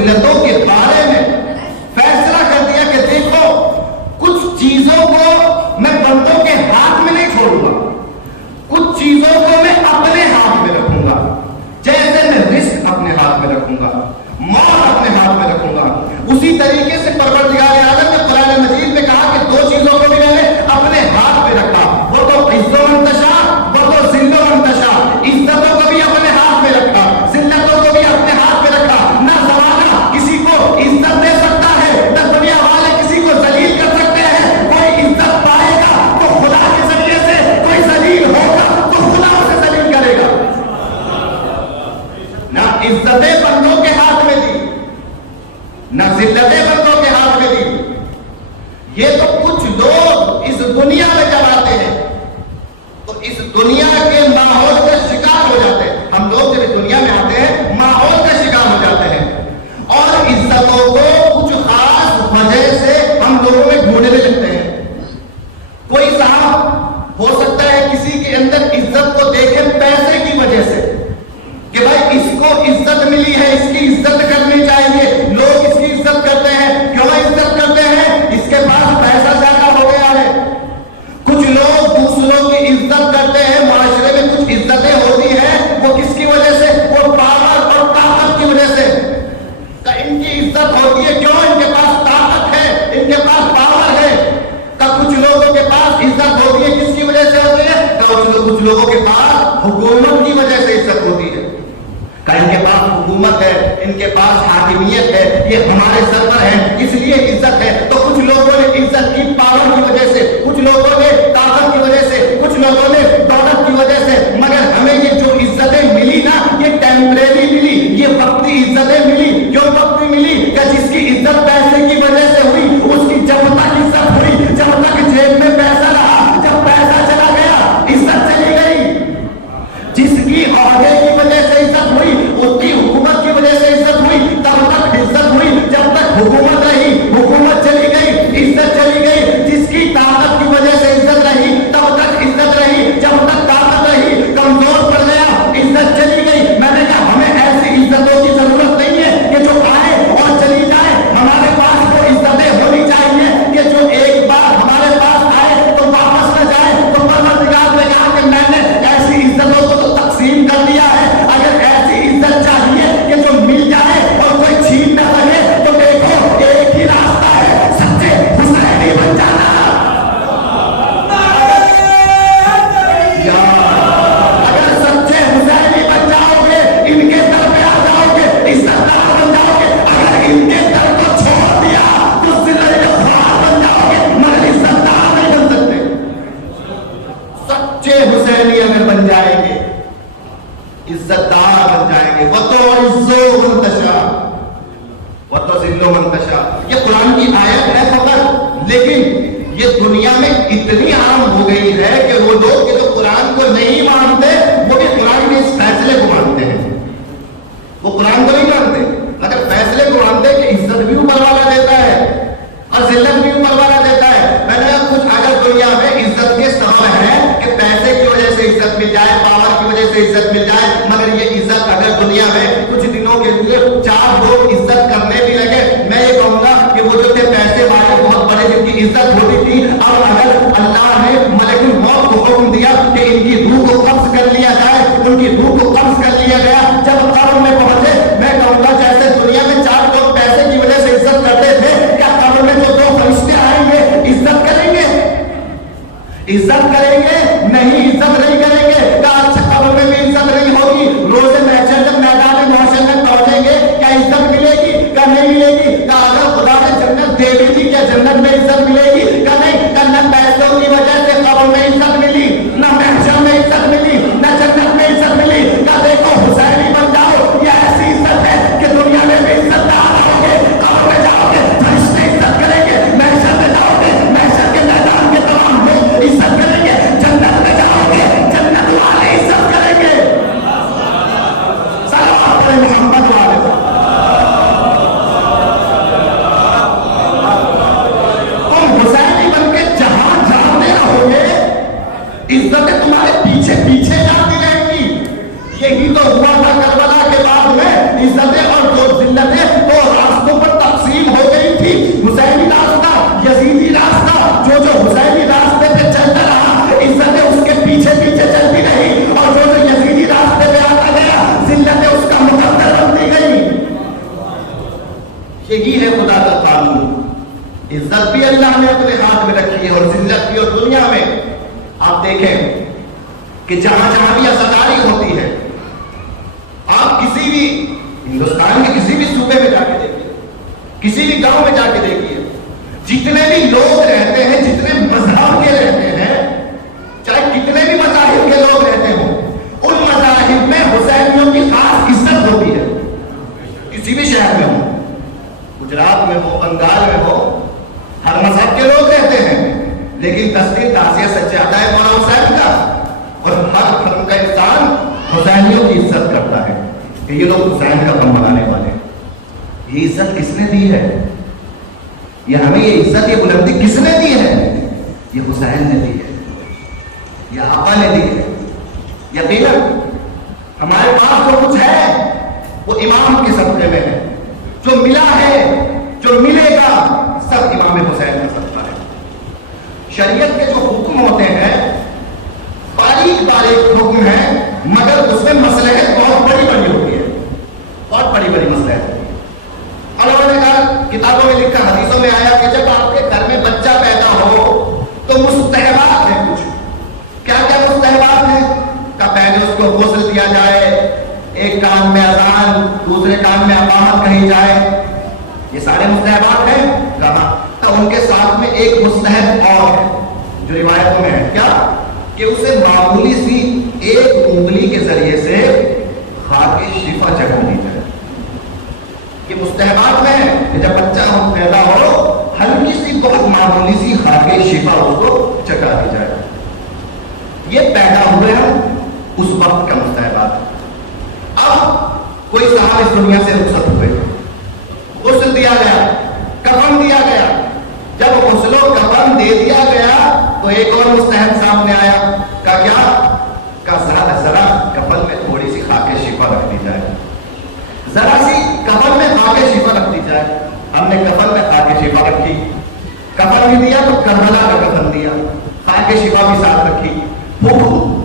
ذلتوں کے بارے میں فیصلہ کر دیا کہ دیکھو کچھ چیزوں کو میں بندوں کے ہاتھ میں نہیں چھوڑوں گا، کچھ چیزوں کو میں اپنے ہاتھ میں رکھوں گا، جیسے میں رزق اپنے ہاتھ میں رکھوں گا، موت اپنے ہاتھ میں رکھوں گا، اسی طریقے سے پروردگار عالم نے قرآن مجید میں کہا کہ دو چیزوں کو بھی میں نے اپنے ہاتھ میں رکھا، وہ تو عز و انتشار، وہ تو ذل و انتشار، عزتوں کو بھی اپنے ہاتھ میں رکھا، ذلتوں کو بھی اپنے ہاتھ میں رکھا، نہ زمانہ کسی کو عزت دے سکتا ہے، نہ دنیا والے کسی کو ذلیل کر سکتے ہیں، کوئی عزت پائے گا تو خدا کے ذریعے سے، کوئی ذلیل ہوگا تو خدا اسے ذلیل کرے گا، نہ عزتیں بندوں کے ہاتھ میں دی نہ ذلتیں بندوں کے ہاتھ میں دی۔ یہ تو کچھ لوگ اس دنیا میں جب آتے ہیں تو اس دنیا کے ماحول کا شکار ہو جاتے ہیں، ہم لوگ جب اس دنیا میں آتے ہیں ماحول کا شکار ہو جاتے ہیں، اور عزتوں کو کچھ خاص وجہ سے ہم لوگوں میں ڈھونڈنے لگتے ہیں۔ کوئی صاحب ہو سکتا ہے کسی کے اندر عزت کو دیکھے پیسے کی وجہ سے کہ بھائی اس کو عزت ملی ہے، اس کی عزت کرنی چاہیے، لوگ اس کی عزت کرتے ہیں، کیوں عزت کرتے ہیں؟ اس کے پاس پیسہ زیادہ ہو گیا ہے۔ کچھ لوگ دوسروں کی عزت کرتے ہیں، معاشرے میں کچھ عزتیں ہوتی ہیں، وہ کس کی وجہ سے؟ وہ پاور اور طاقت کی وجہ سے۔ کہ ان کی عزت ہوتی ہے کیوں؟ ان کے پاس طاقت ہے، ان کے پاس پاور ہے۔ کہ کچھ لوگوں کے پاس عزت ہوتی ہے کس کی وجہ سے ہوتی ہے؟ کچھ لوگوں کے پاس حکومت کی وجہ سے عزت ہوتی ہے۔ ان کے پاس حکومت ہے، ان کے پاس حاکمیت ہے، یہ ہمارے سر پر ہے اس لیے عزت ہے۔ تو کچھ لوگوں نے عزت کی پاور کی وجہ سے، کچھ لوگوں نے طاقت کی وجہ سے، کچھ لوگوں نے دولت کی وجہ سے، مگر ہمیں یہ جو عزتیں ملی نا یہ ٹیمپریری ملی، یہ وقتی عزتیں ملی۔ کیوں وقتی ملی؟ کہ جس کی عزت پیسے کی وجہ سے ہوئی، اس کی جب تک عزت ہوئی، جب تک جیب میں پیسہ رہا، جب پیسہ چلا گیا عزت چلی گئی۔ جس کی عہدے کی وجہ سے عزت ہوئی، اس کی حکومت کی وجہ سے عزت ہوئی، تب تک عزت ہوئی، جب تک حکومت رہی حکومت چلی گئی عزت چلی گئی۔ جس کی طاقت کی وجہ سے عزت رہی تب تک عزت رہی، جب تک طاقت رہی، کمزور پڑ گیا عزت چلی گئی۔ میں نے کہا ہمیں ایسی عزتوں کی ضرورت نہیں ہے کہ جو آئے اور چلی جائے، ہمارے پاس وہ عزتیں ہونی چاہیے کہ جو ایک بار ہمارے پاس آئے تو واپس نہ جائے۔ تو پروردگار نے کہا کہ میں نے ایسی عزتوں کو تو تقسیم کر دیا ہے، اگر ایسی عزت چاہیے کہ جو مل جائے اور کوئی چھین نہ سکے تو دیکھو ایک ہی راستہ ہے، سچے حسینی بن جانا۔ اگر سچے حسینی بن جاؤ گے، ان کے در پہ آ جاؤ گے، عزت دار بن جاؤ گے۔ اگر ان کے در کو چھوڑ دیا تو ذلت خوار بن جاؤ گے، مگر عزت دار نہیں بن سکتے۔ سچے حسینی اگر بن جائیں گے، عزت دار بن جائیں گے۔ وہ تو عز و منتشا، وہ تو ذل و منتشا۔ یہ قرآن کی آیت ہے فقط، لیکن یہ دنیا میں اتنی عام ہو گئی ہے کہ وہ لوگ جو قرآن کو نہیں مانتے وہ بھی قرآن کے اس فیصلے کو مانتے ہیں۔ وہ قرآن کو نہیں مانتے مگر فیصلے کو مانتے کہ عزت بھی اوپر والا دیتا ہے اور ذلت بھی اوپر والا دیتا ہے۔ میں نے کچھ اگر دنیا میں عزت کے سبب ہے کہ پیسے کی وجہ سے عزت مل جائے، پاور کی وجہ سے عزت مل جائے، مگر یہ عزت اگر دنیا میں کچھ دنوں کے لیے چار لوگ عزت کرنے بھی لگے، میں یہ کہوں گا کہ وہ جو تھے پیسے والے بہت بڑے جن کی عزت ہوتی تھی، اب اگر اللہ نے ملک الموت کو حکم دیا کہ ان کی روح کو قبض کر لیا جائے، ان کی روح کو قبض کر لیا گیا، جب قبر میں پہنچے، میں کہوں گا جیسے دنیا میں چار لوگ پیسے کی وجہ سے عزت کرتے تھے، کیا قبر میں جو دو فرشتے آئیں گے عزت کریں گے؟ عزت کریں گے؟ نہیں، عزت نہیں کریں گے۔ کیا اچھا قبر میں بھی عزت نہیں ہوگی؟ روز محشر جب میدان محشر میں پہنچیں گے کیا عزت ملے گی؟ کیا نہیں ملے گی؟ کیا اگر خدا نے جنت دے دی تھی کیا جنت میں عزت ملے گی؟ کیا نہیں؟ کیا نہ پیسوں کی وجہ سے قبر میں عزت ملی، نہ محشر میں عزت ملی، نہ جنت میں عزت ملی؟ کیا دیکھو حسینی بن جاؤ، یہ ایسی عزت ہے کہ دنیا میں بھی عزت دار رہو گے، قبر میں جاؤ گے فرشتے عزت کریں گے، محشر میں جاؤ گے محشر کے میدان کے تمام لوگ عزت کریں گے، جنت میں جاؤ گے جنت والے عزت کریں گے۔ صلوات محمد والے تم یہی ہے خدا کا قانون. عزت بھی اللہ نے اپنے ہاتھ میں رکھی ہے اور ذلت بھی. اور دنیا میں آپ دیکھیں کہ جہاں جہاں بھی عزاداری ہوتی ہے, آپ کسی بھی ہندوستان کے کسی بھی صوبے میں جا کے دیکھیے, کسی بھی گاؤں میں جا کے دیکھیے, جتنے بھی لوگ رہتے ہیں, جتنے مذہب کے رہتے ہیں, چاہے کتنے بھی مذاہب کے لوگ رہتے ہوں, ان مذاہب میں حسینیوں کی خاص عزت ہوتی ہے. کسی بھی شہر میں ہو, گجرات میں ہو, بنگال میں ہو, ہر مذہب کے لوگ رہتے ہیں, لیکن تصویر تعزیہ سجادہ ہے مولانا حسین کا, اور ہر قسم کا انسان حسینیوں کی عزت کرتا ہے کہ یہ لوگ حسین کا بم بنانے والے ہیں. یہ عزت کس نے دی ہے؟ یہ ہمیں یہ عزت, یہ بلندی کس نے دی ہے؟ یہ حسین نے دی ہے, یہ آقا نے دی ہے. یقیناً ہمارے پاس جو کچھ ہے وہ امام کے صدقے میں ہے. جو ملا ہے, جو ملے گا, سب امام حسین کا صدقہ ہے. شریعت کے جو حکم ہوتے ہیں باریک باریک حکم ہے, مگر اس میں مصلحت بہت بڑی بڑی ہوتی ہے, بہت بڑی بڑی مصلحت ہوتی ہے. علماء نے کہا, کتابوں میں لکھا, حدیثوں میں آیا کہ جب آپ کے گھر میں بچہ پیدا ہو تو مستحبات ہیں کچھ. کیا کیا مستحبات ہیں؟ کہ پہلے اس کو غسل دیا جائے, ایک کان میں اذان, دوسرے کان میں اقامت کہی جائے. یہ سارے مستحبات ہیں. کہا تو ان کے ساتھ میں ایک مستحب اور ہے جو روایتوں میں ہے, کیا کہ اسے معمولی سی ایک انگلی کے ذریعے سے خاک شفا چکھا دی جائے. یہ مستحبات میں ہے کہ جب بچہ پیدا ہو ہلکی سی بہت معمولی سی خاک شفا اس کو چکھا دی جائے. یہ پیدا ہوئے ہم اس وقت کا مستحبات. اب کوئی صاحب اس دنیا سے رخصت ہوئے, غسل دیا گیا, کفن دیا گیا. جب غسل و کفن دے دیا گیا تو ایک اور مستحب سامنے آیا. کا کیا؟ کا ذرا کفن میں تھوڑی سی خاک شفا رکھ دی جائے, ذرا سی کفن میں خاک شفا رکھ دی جائے. ہم نے کفن میں خاک شفا رکھی, کفن بھی دیا تو کربلا کا کفن دیا, خاک شفا بھی ساتھ رکھی.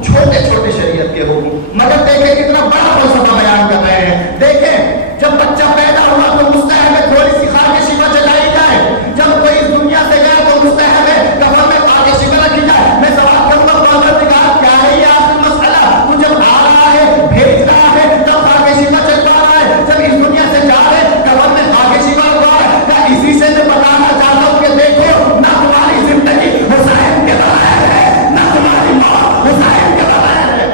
چھوٹے چھوٹے شریعت کے حکم, مگر دیکھیں کتنا بڑا فلسفہ بیان کر رہے ہیں. دیکھیں جب بچہ پیدا ہوا تو مستحب ہے تھوڑی سی خاک شفا چلائی جائے, جب کوئی اس دنیا سے گیا تو مستحب ہے کفن میں خاک شفا رکھی جائے. میں سوال کروں گا پروردگار کیا ہے یہ آخر مسئلہ؟ تو جب آ رہا ہے, بھیج رہا ہے, تب خاک شفا چلوا رہا ہے, جب اس دنیا سے جا رہے کفن میں خاک شفا رکھوا رہا ہے. کیا اسی سے میں بتانا چاہتا ہوں کہ دیکھو نہ تمہاری زندگی حسین کے بغیر ہے, نہ تمہاری موت حسین کے بغیر ہے.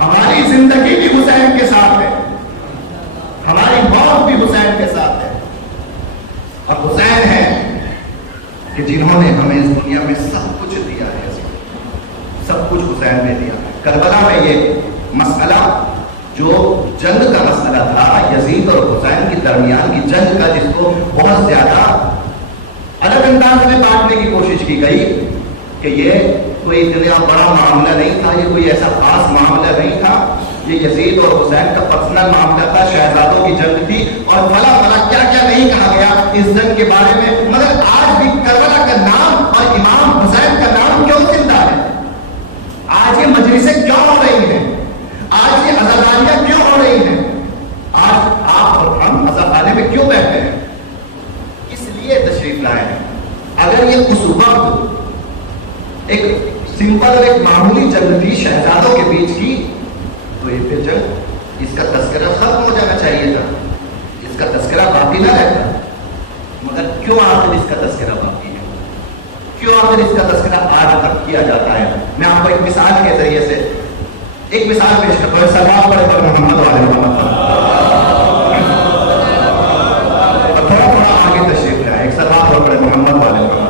ہماری زندگی بھی حسین کے ساتھ ہے, ہماری موت بھی حسین کے ساتھ ہے. اور حسین ہے کہ جنہوں نے ہمیں اس دنیا میں سب کچھ دیا ہے, سب کچھ حسین نے دیا. کربلا میں یہ مسئلہ جو جنگ کا مسئلہ تھا, یزید اور حسین کے درمیان کی جنگ کا, جس کو بہت زیادہ الگ انداز میں کاٹنے کی کوشش کی گئی کہ یہ کوئی اتنا بڑا معاملہ نہیں تھا, یہ کوئی ایسا خاص معاملہ نہیں تھا, یہ یزید اور حسین کا پرسنل معاملہ تھا, شہزادوں کی جنگ تھی, اور فلاں فلاں کیا کیا نہیں کہا گیا اس جنگ کے بارے میں. مگر آج بھی کربلا کا نام اور امام حسین کا نام کیوں زندہ ہے؟ آج یہ مجلسیں کیوں ہو رہی ہیں؟ آج یہ عزاداریاں کیوں ہو رہی ہیں؟ آج آپ اور ہم عزادارے میں کیوں بیٹھے ہیں؟ اس لیے تشریف لائے ہیں. اگر یہ اس وقت ایک سمپل اور ایک معمولی جنگ تھی شہزادوں کے بیچ کی, تو یہ پھر جنگ اس کا تذکرہ ختم ہو جانا چاہیے تھا, اس کا تذکرہ باقی نہ رہتا. مگر کیوں آخر اس کا تذکرہ باقی ہے؟ کیوں آخر اس کا تذکرہ آج تک کیا جاتا ہے؟ میں آپ کو ایک مثال کے ذریعے سے ایک مثال پیش کرتا ہوں. سلام پڑھے پر محمد والے محمد تھوڑا تھوڑا آگے تشریف لائے. ایک سلام پڑھے محمد والے محمد.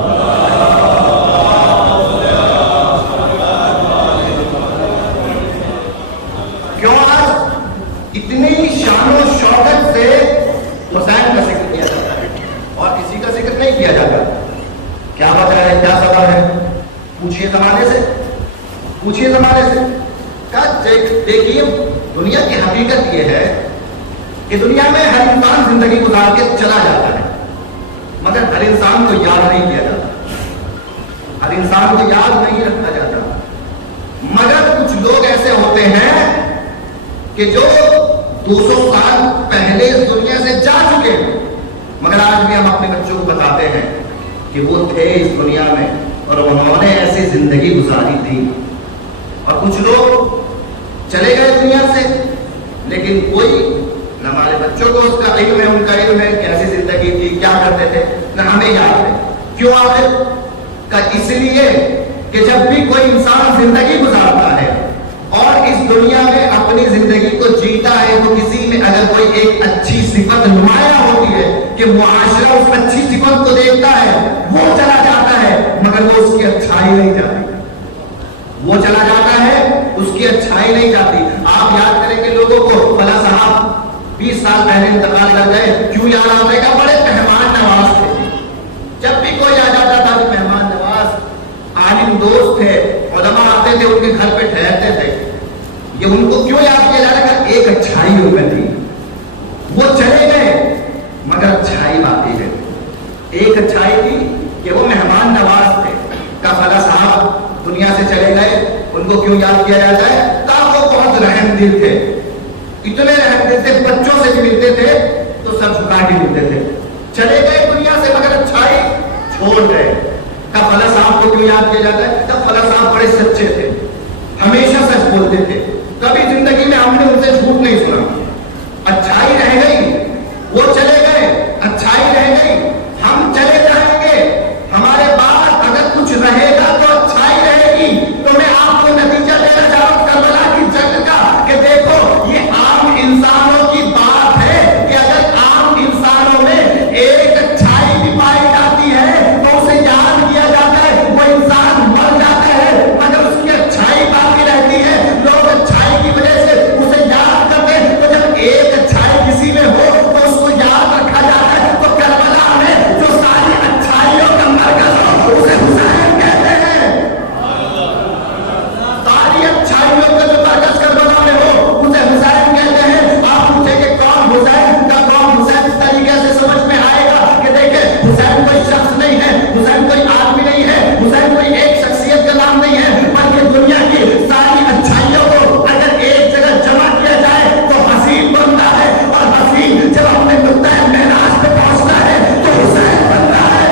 کیوں آج اتنی شان و شوکت سے حسین کا ذکر کیا جاتا ہے اور کسی کا ذکر نہیں کیا جاتا؟ کیا وجہ ہے, کیا سبب ہے؟ پوچھئے زمانے سے, پوچھئے زمانے سے. دیکھیے دنیا کی حقیقت یہ ہے کہ دنیا میں ہر انسان زندگی گزار کے چلا جاتا ہے, مگر ہر انسان کو یاد نہیں کیا جاتا, ہر انسان کو یاد نہیں رکھا جاتا. مگر کچھ لوگ ایسے ہوتے ہیں کہ جو 200 سال پہلے اس دنیا سے جا چکے تھے، مگر آج بھی ہم اپنے بچوں کو بتاتے ہیں کہ وہ تھے اس دنیا میں اور انہوں نے ایسی زندگی گزاری تھی. اور کچھ لوگ چلے گئے دنیا سے، لیکن کوئی نہ ہمارے بچوں کو اس کا علم ہے، ان کا علم ہے کیسی زندگی تھی، کیا کرتے تھے، نہ ہمیں یاد ہے. کیوں آخر کا؟ اس لیے کہ جب بھی کوئی انسان زندگی گزارتا ہے اور اس دنیا میں اپنی زندگی کو جیتا ہے تو کسی میں اگر کوئی ایک اچھی صفت نمایاں ہوتی ہے کہ معاشرہ اس اچھی صفت کو دیکھتا ہے، وہ چلا جاتا ہے مگر وہ اس کی اچھائی نہیں جاتی. وہ چلا جاتا ہے، اس کی اچھائی نہیں جاتی. آپ یاد کریں کہ لوگوں کو فلاں صاحب 20 سال پہلے انتقال کر گئے، کیوں یاد آتا ہے کہ بڑے مہمان نواز تھے. جب بھی کوئی آ جاتا تھا کہ مہمان نواز، عالم دوست تھے، علماء آتے تھے ان کے گھر پہ ٹھہرتے تھے. یہ ان کو کیوں یاد کیا جا رہا ہے؟ ایک اچھائی ہو گئی تھی. وہ چلے گئے مگر اچھائی باقی ہے. ایک اچھائی تھی کہ وہ مہمان نواز تھے. کا فلاں صاحب دنیا سے چلے گئے، ان کو کیوں یاد کیا جاتا ہے؟ تاکہ وہ بہت رحم دل تھے. اتنے رحم دل تھے، بچوں سے بھی ملتے تھے تو سب جھکا کے ملتے تھے. چلے گئے دنیا سے مگر اچھائی چھوڑ گئے. کا فلاں صاحب کو کیوں یاد کیا جاتا ہے؟ جب فلاں صاحب بڑے سچے تھے، ہمیشہ سچ بولتے تھے، کبھی زندگی میں ہم نے ان سے جھوٹ نہیں سنا. اچھائی رہ گئی، وہ چلے گئے، اچھائی رہ گئی. ہم چلے جائیں گے، ہمارے بعد اگر کچھ رہے گا تو اچھائی رہے گی. تو میں آپ کو نتیجہ دینا چاہتا ہوں کربلا کی جنگ کا کہ دیکھو یہ عام انسانوں کی بات ہے کہ اگر عام انسانوں میں ایک اچھائی بھی پائی جاتی ہے تو اسے یاد کیا جاتا ہے. وہ انسان مر جاتا ہے مگر اس کی اچھائی باقی رہتی ہے. لوگ اچھائی کی وجہ سے اسے یاد کرتے ہیں. تو جب ایک اچھائی کسی میں ہو تو اس کو یاد رکھا جاتا ہے. تو کربلا میں جو ساری اچھائیوں کا مرکز ہو اسے حسین کہتے ہیں. ساری اچھائیوں کا جو مرکز کربلا میں ہو اسے حسین کہتے ہیں. آپ پوچھیں کہ کون حسین کا کون حسین، اس طریقے سے سمجھ میں آئے گا کہ دیکھیں حسین کوئی شخص نہیں ہے، حسین کوئی آدمی نہیں ہے، حسین کوئی ایک شخصیت کا نام نہیں ہے، بلکہ دنیا کی ساری اچھائیوں کو اگر ایک جگہ جمع کیا جائے تو حسین بنتا ہے. اور حسین جب اپنے نقطۂ معراج پہ پہنچتا ہے تو حسین بنتا ہے.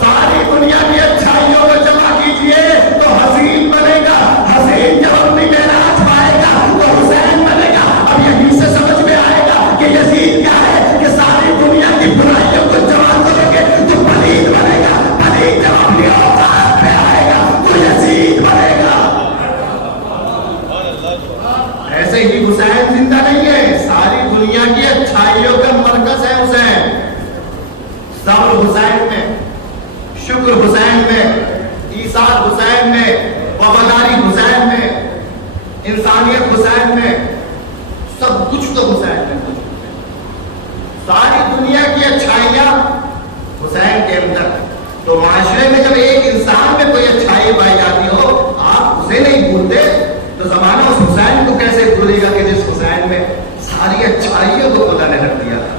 ساری دنیا کی اچھائیوں کو جمع کیجئے تو حسین بنے گا. حسین جب اپنی معراج پائے گا تو حسین بنے گا. اب یہیں سے سمجھ میں آئے گا کہ یزید کیا ہے کہ ساری دنیا کی برائیوں کو جمع کریں گے تو پلید بنے گا. پلید جب اپنی اوقات پہ آئے گا تو یزید بنے گا. ایسے ہی حسین زندہ نہیں ہے، ساری دنیا کی اچھائیوں کا مرکز ہے حسین. صبر حسین میں، شکر حسین میں، ایثار حسین میں، وفاداری حسین میں، انسانیت حسین میں، سب کچھ تو حسین میں موجود ہے. ساری دنیا کی اچھائیاں حسین کے اندر. تو معاشرے میں جب ایک انسان میں کوئی اچھائی پائی جاتی ہو، آپ اسے نہیں بھولتے تو زمانہ اس حسین کو کیسے بھولے گا کہ جس حسین میں ساری اچھائیوں کو خدا نے رکھ دیا تھا.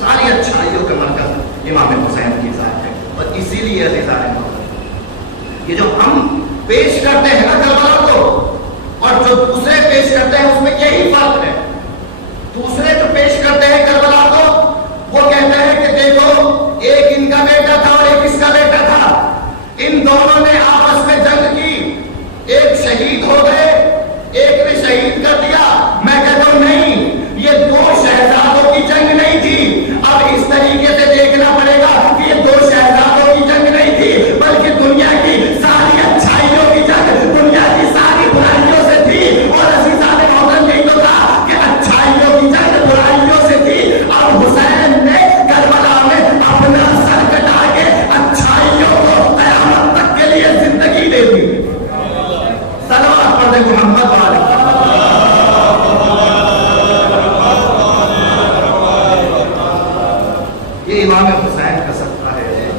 ساری اچھائیوں کا مرکز امام حسین کی ذات ہے. اور اسی لیے عزیزان محترم، یہ جو ہم پیش کرتے ہیں نا کربلا کو اور جو دوسرے پیش کرتے ہیں اس میں یہی فرق ہے. دوسرے جو پیش کرتے ہیں کربلا کو وہ کہتے ہیں کہ دیکھو ایک ان کا بیٹا تھا اور ایک اس کا بیٹا تھا، ان دونوں نے آپس میں جنگ کی، ایک شہید ہو گئے، ایک نے شہید کر دیا. میں کہتا ہوں نہیں، یہ دو شہزادوں کی جنگ نہیں تھی. اب اس طریقے سے دیکھنا پڑے گا کہ یہ دو شہزادوں کی جنگ نہیں تھی بلکہ دنیا کی ساری اچھائیوں کی جنگ، دنیا کی ساری برائیوں سے تھی. اور عزیزان محترم یہی تو تھا کہ اچھائیوں کی جنگ برائیوں سے تھی. اب حسین نے کربلا میں اپنا سر کٹا کے اچھائیوں کو قیامت تک کے لیے زندگی دے دی. صلوات پڑھ دیں محمد والے. یہ امام حسین کا صدقہ ہے،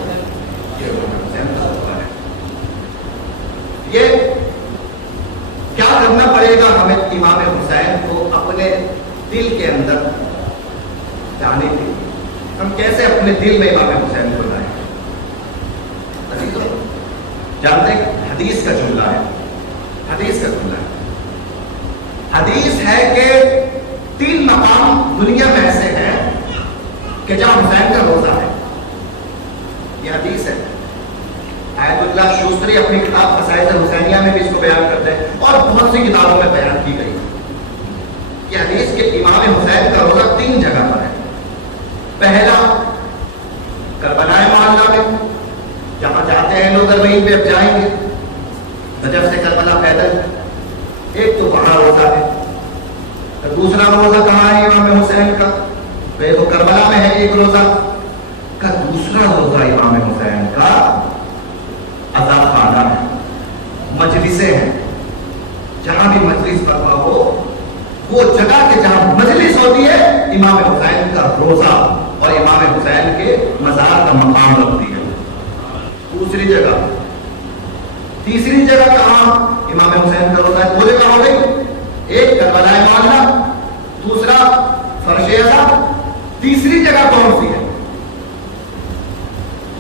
یہ امام حسین کا صدقہ ہے. یہ کیا کرنا پڑے گا ہمیں امام حسین کو اپنے دل کے اندر جانے کے لیے؟ ہم کیسے اپنے دل میں امام حسین کو لائیں؟ جانتے حدیث کا جملہ ہے، حدیث کا جملہ ہے. حدیث ہے کہ 3 مقام دنیا میں ایسے ہیں کہ جہاں حسین کا روزہ ہے. یہ حدیث ہے. آیت اللہ شوستری اپنی کتاب قصائد حسینیہ میں بھی اس کو بیان کرتے ہیں اور بہت سی کتابوں میں بیان کی گئی. یہ حدیث کہ امام حسین کا روزہ 3 جگہ پر ہے. پہلا کربلا معلیٰ میں جہاں جاتے ہیں لوگ وہیں پہ اب جائیں گے نجف سے کربلا پیدل. ایک تو وہاں روزہ ہے. دوسرا روزہ کہاں ہے امام حسین کا؟ تو کربلا میں ہے ایک روزہ کا. دوسرا روزہ امام حسین کا عزا خانہ ہے, مجلسیں ہیں. جہاں بھی مجلس برپا ہو وہ جگہ کے جہاں مجلس ہوتی ہے امام حسین کا روزہ اور امام حسین کے مزار کا مقام رکھتی ہے. دوسری جگہ. تیسری جگہ کہاں امام حسین کا روزہ ہے؟ 2 جگہ ہو گئی. ایک کربلا معلیٰ, دوسرا فرش عزا. تیسری جگہ کون سی ہے؟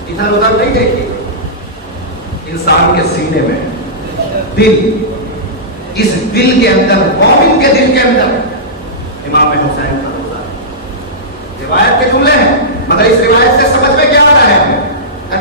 ادھر ادھر نہیں دیکھیے, انسان کے سینے میں دل, اس دل کے اندر, مومن کے دل کے اندر امام حسین کا روزہ ہے. روایت کے جملے ہیں مگر اس روایت سے سمجھ میں کیا آ رہا ہے؟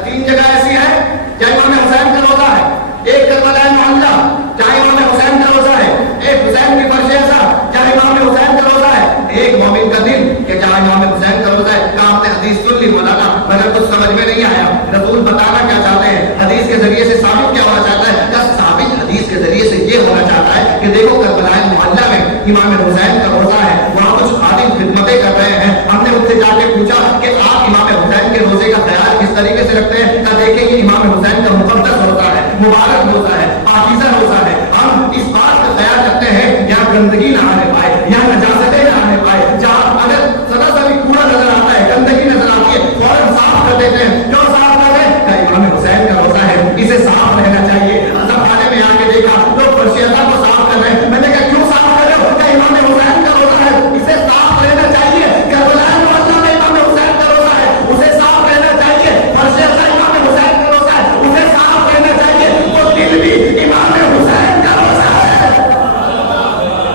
3 جگہ ایسی ہیں جہاں امام حسین کا روزہ ہے. ایک کربلا معلیٰ جہاں امام حسین کا روزہ ہے. ایک حسین کی فرش عزا جہاں امام حسین کا روزہ ہے. ایک مومن کا دل کہ جہاں امام حسین کا روزہ ہے. کہا آپ نے حدیث سن لی مولانا مگر کچھ سمجھ میں نہیں آیا. رسول بتانا کیا چاہتے ہیں؟ حدیث کے ذریعے سے ثابت کیا ہونا چاہتا ہے؟ کیا ثابت حدیث کے ذریعے سے یہ ہونا چاہتا ہے کہ دیکھو کربلا معلیٰ میں امام حسین کا روزہ ہے, وہاں کچھ خادم خدمتیں کر رہے ہیں. ہم نے ان سے جا کے پوچھا کہ آپ امام حسین کے روزے کا خیال کس طریقے سے رکھتے ہیں؟ کہا دیکھیں یہ امام حسین کا مقدس روزہ ہے, مبارک روزہ ہے, پاکیزہ روزہ ہے. ہم اس بات کا خیال رکھتے ہیں یہاں گندگی نہ آنے پائے, یہاں نجاستیں نہ آنے پائے. جہاں اگر ذرا سا بھی کوڑا نظر آتا ہے, گندگی نظر آتی ہے, فوراً صاف کر دیتے ہیں. کیوں صاف کر دیں؟ کہ امام حسین کا روزہ ہے, اسے صاف رہنا چاہیے. عزا خانے میں آ کے دیکھا لوگ فرش عزا کو صاف کر رہے ہیں. میں نے کہا کیوں صاف کر رہے ہو؟ کہ امام حسین کا روزہ ہے, اسے صاف رہنا چاہیے. کربلا معلیٰ میں امام حسین کا روزہ ہے, اسے صاف رہنا چاہیے. فرش عزا امام حسین کا روزہ ہے, اسے صاف رہنا چاہیے. وہ دل بھی امام حسین کا روزہ ہے.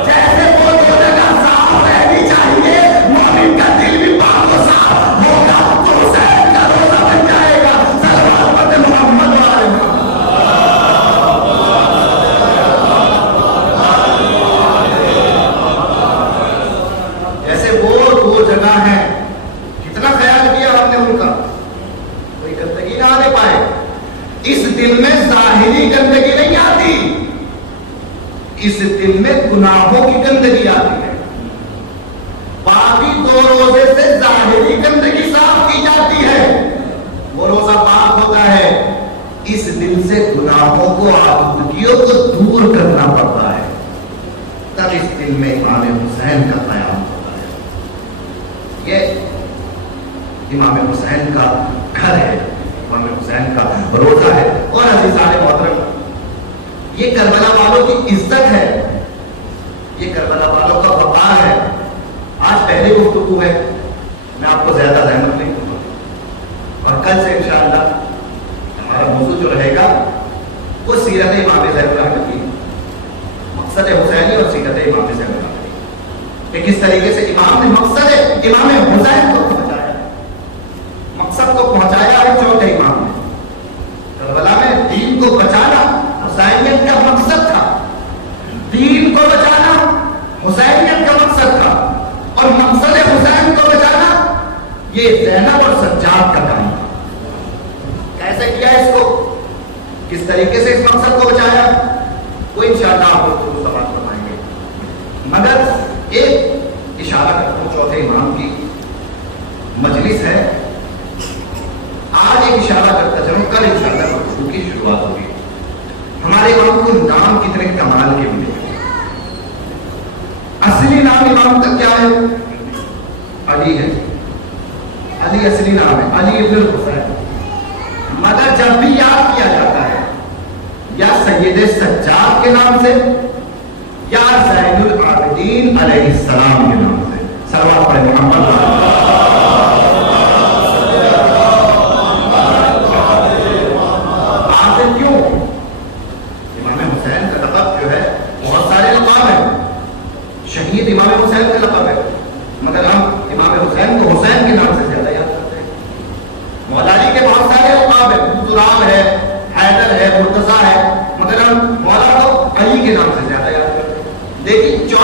جیسے وہ 2 جگہ صاف رہنی چاہیے, مومن کا دل بھی پاک و صاف ہوگا تو حسین کا روزہ بن جائے گا. صلوات محمد علیہ. ایسے وہ 2 جگہ ہیں, کتنا خیال کیا ہم نے ان کا, کوئی گندگی نہ آنے پائے. اس دل میں ظاہری گندگی نہیں آتی, اس دل میں گناہوں کی گندگی آتی ہے. باقی 2 روزے سے ظاہری گندگی صاف کی جاتی ہے, وہ روزہ پاک ہوتا ہے. اس دل سے گناہوں کو, آلودگیوں کو دور کرنا پڑتا ہے, تب اس دل میں امام حسین کا قیام ہوتا ہے. یہ امام حسین کا گھر ہے, امام حسین کا روزہ ہے. اور عزیزان محترم, یہ کربلا والوں کی عزت ہے, یہ کربلا والوں کا وقار ہے. آج پہلی گفتگو ہے, میں آپ کو زیادہ زحمت نہیں دوں گا, اور کل سے انشاءاللہ ہمارا موضوع جو رہے گا وہ سیرت امام زین العابدین کی, مقصد حسینی اور سیرت امام زین العابدین, کہ کس طریقے سے امام نے مقصد امام حسین کو پہنچایا, مقصد کو پہنچایا ہے چوتھے امام نے. کربلا میں دین کو بچانا حسینیت کا مقصد تھا, دین کو بچانا حسینیت کا مقصد تھا, اور مقصد حسین کو بچانا یہ زینب اور سجاد کا کام تھا. کیسے کیا اس کو, کس طریقے سے اس مقصد کو بچایا, وہ انشاءاللہ آپ کو سبق فرمائیں گے. مگر ایک اشارہ کرتا ہوں, چوتھے امام کی مجلس ہے, آج ایک اشارہ کرتا چلوں, کل انشاءاللہ گفتگو کی شروعات ہوگی. ہمارے امام کو نام کتنے کمال کے ملے. اصلی نام امام کا کیا ہے؟ علی ہے, علی اصلی نام ہے, علی ابن الحسین. مگر جب بھی یاد کیا جاتا ہے یا سید سجاد کے نام سے یا زین العابدین علیہ السلام کے نام سے. صلوات پڑھیں محمد. آخر کیوں امام حسین کا لقب جو ہے, بہت سارے لقب ہیں, شہید امام حسین کا لقب ہے,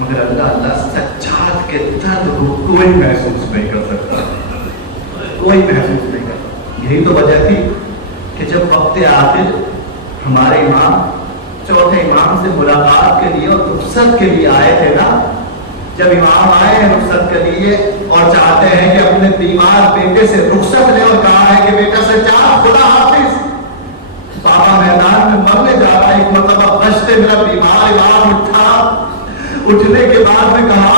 مگر اللہ سجاد کے درد کو کوئی محسوس نہیں کر سکتا، کوئی محسوس نہیں کرتا۔ یہی تو وجہ تھی کہ جب وقت آخر ہمارے امام چوتھے امام سے ملاقات کے لیے اور رخصت کے لیے آئے تھے نا، جب امام آئے ہیں رخصت کے لیے اور چاہتے ہیں کہ اپنے بیمار بیٹے سے رخصت لے، اور کہا ہے کہ بیٹا سجاد خدا حافظ، بابا میدان میں مرنے جا رہا ہے، ایک مرتبہ بچتے میرا بیمار امام اٹھا، اٹھنے کے بعد میں کہا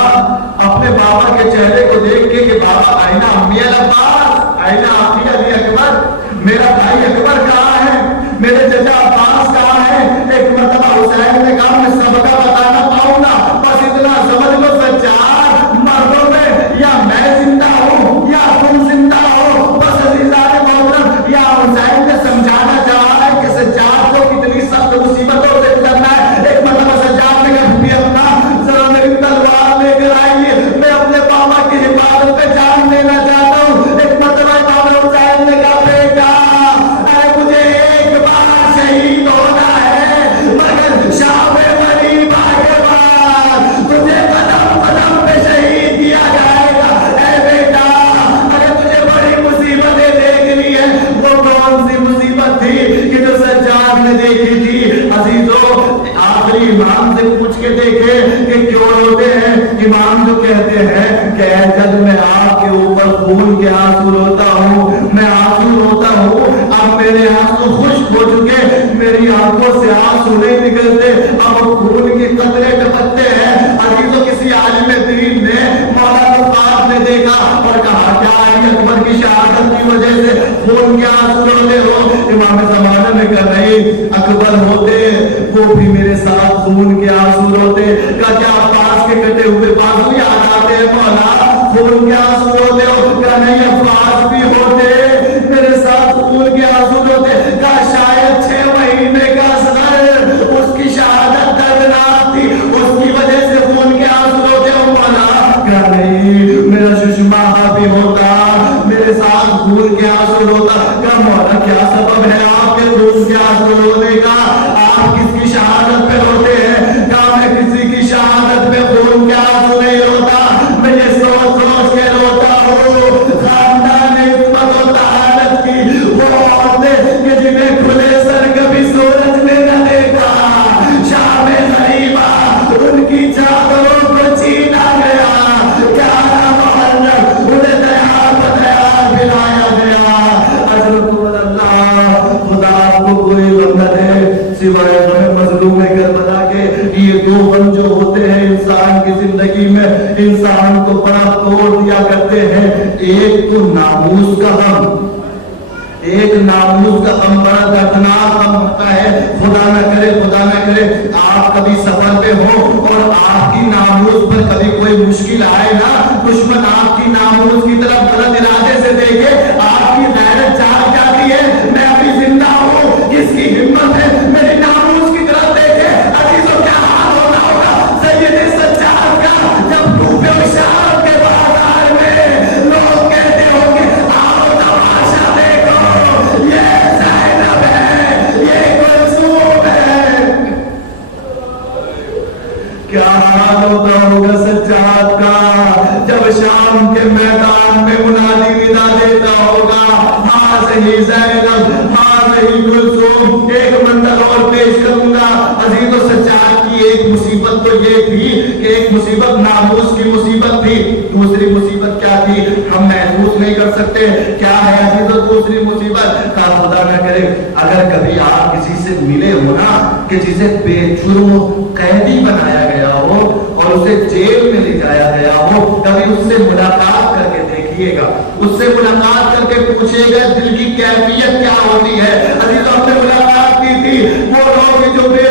اپنے بابا کے چہرے کو دیکھ کے کہ بابا آئینہ امی العباس، آئینہ امی علی اکبر، میرا بھائی اکبر کہاں ہے، میرے چچا عباس کہاں ہے؟ ایک مرتبہ حسین نے کہا میں سب کا بتانا پاؤں گا، بس اتنا سمجھ لو سجاد مردوں میں یا میں زندہ ہوں یا تم زندہ ہو، بس عزیزان محترم یا حسین نے سمجھانا چاہا ہے کہ سجاد کو کتنی سخت مصیبتوں سے گزرنا ہے۔ ایک مرتبہ سجاد نے کہا بھی اپنا ذرا میری تلوار لے کر آئیے، میں اپنے بابا کی حفاظت پہ جان دینا چاہتا ہوں۔ ایک مرتبہ امام حسین نے کہا بیٹا مجھے ایک بار شہید ہونا ہے، مگر شام غریب کے بعد تجھے قدم قدم پہ شہید کیا جائے گا۔ اے بیٹا اگر تجھے بڑی مصیبتیں دیکھنی ہے، وہ کون سی مصیبت تھی کہ جو سجاد نے دیکھی تھی؟ عزیزو آخری امام سے پوچھ کے دیکھے کہ کیوں روتے ہیں؟ امام جو کہتے ہیں کہ جب میں آپ کے اوپر خون کے آنسو روتا ہوں، میں آنسو روتا ہوں، اب میرے آنسو خشک ہو چکے، میری آنکھوں سے آنسو نہیں نکلتے، اب خون کے قطرے ٹپکتے ہیں۔ عزیزو کسی عالم دین نے مولانا صاحب نے دیکھا اور کہا کیا علی اکبر کی شہادت کی وجہ سے خون کے آنسو روتے ہو؟ امام زمانہ نے کہا نہیں، اکبر ہوتے وہ بھی میرے ساتھ خون کے آنسو روتے۔ کہا کیا عباس کے کٹے ہوئے بازو یاد آتے ہیں مولا؟ خون کے آنسو روتے ہو؟ کہا نہیں، عباس بھی ہوتے میرے ساتھ خون کے آنسو روتے۔ کہا شاید 6 مہینے کا اصغر اس کی شہادت دردناک تھی، اس کی وجہ سے خون کے آنسو روتے ہو مولا؟ کہا نہیں، میرا ششمہ بھی ہوتا میرے ساتھ خون کے آنسو روتا۔ کہا مولا کیا سبب ہے آپ کے خون کے آنسو رونے کا؟ آپ کس کی شہادت پہ روتے ہیں؟ کہا میں کسی کی شہادت پہ خون کے آنسو نہیں روتا، میں یہ سوچ سوچ کے روتا ہوں خاندان عصمت و طہارت کی وہ عورتیں کہ جنہیں کھلے سر کبھی سورج نے نہ دیکھا، شام غریبہ ان کی چادروں کو چھینا گیا، کیا نام محرم انہیں تیار بتیار بلایا گیا۔ حضرت اللہ خدا کو کوئی غم نہ دے سوائے مظلوم کربلا کے۔ یہ 2 غم جو ہوتے ہیں انسان کی زندگی میں، انسان کو بڑا توڑ دیا کرتے ہیں۔ ایک تو ناموس کا غم، ایک ناموس کا غم بڑا دردناک غم ہوتا ہے۔ خدا نہ کرے آپ کبھی سفر پہ ہو اور آپ کی ناموس پر کبھی کوئی مشکل آئے نا، دشمن آپ کی ناموس کی طرف غلط ارادے سے دیکھے، آپ کی غیرت جاگ جاتی ہے، میں ابھی زندہ ہوں، کس کی ہمت ہے میری ناموس کی طرف دیکھے؟ عزیزوں کیا حال ہونا ہوگا سید سجاد کا جب کوفے و شام کے بازار میں لوگ کہتے ہوں گے آؤ تماشا دیکھو، یہ زینب ہے، یہ کلثوم ہے۔ کیا حال ہوتا ہوگا سجاد کا جب شام کے میدان میں منادی ندا دیتا ہوگا ہاں صحیح زینب، ہاں صحیح کلثوم۔ ایک منظر اور پیش کروں گا عزیز و سجاد کی۔ ایک مصیبت تو یہ تھی کہ ایک مصیبت ناموس کی مصیبت تھی، دوسری مصیبت کیا تھی ہم محسوس نہیں کر سکتے۔ کیا ہے عزیز و دوسری مصیبت؟ کا خدا نہ کرے اگر کبھی آپ کسی سے ملے ہو نا کہ جسے بے جرم قیدی بنایا گیا ہو اور اسے جیل میں لے جایا گیا ہو، کبھی اس سے ملاقات کر کے دیکھیے گا، اس سے ملاقات کر کے پوچھئے گا دل کی کیفیت کیا ہوتی ہے۔ عزیز ہم نے ملاقات کی تھی، وہ لوگ جو بے